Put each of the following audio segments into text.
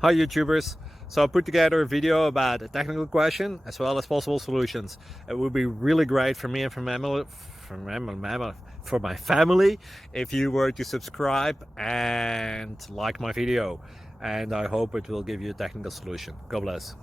Hi YouTubers! So I put together a video about a technical question as well as possible solutions. It would be really great for me and for my family if you were to subscribe and like my video. And I hope it will give you a technical solution. God bless.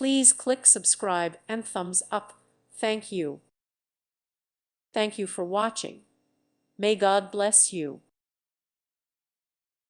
Please click subscribe and thumbs up. Thank you. Thank you for watching. May God bless you.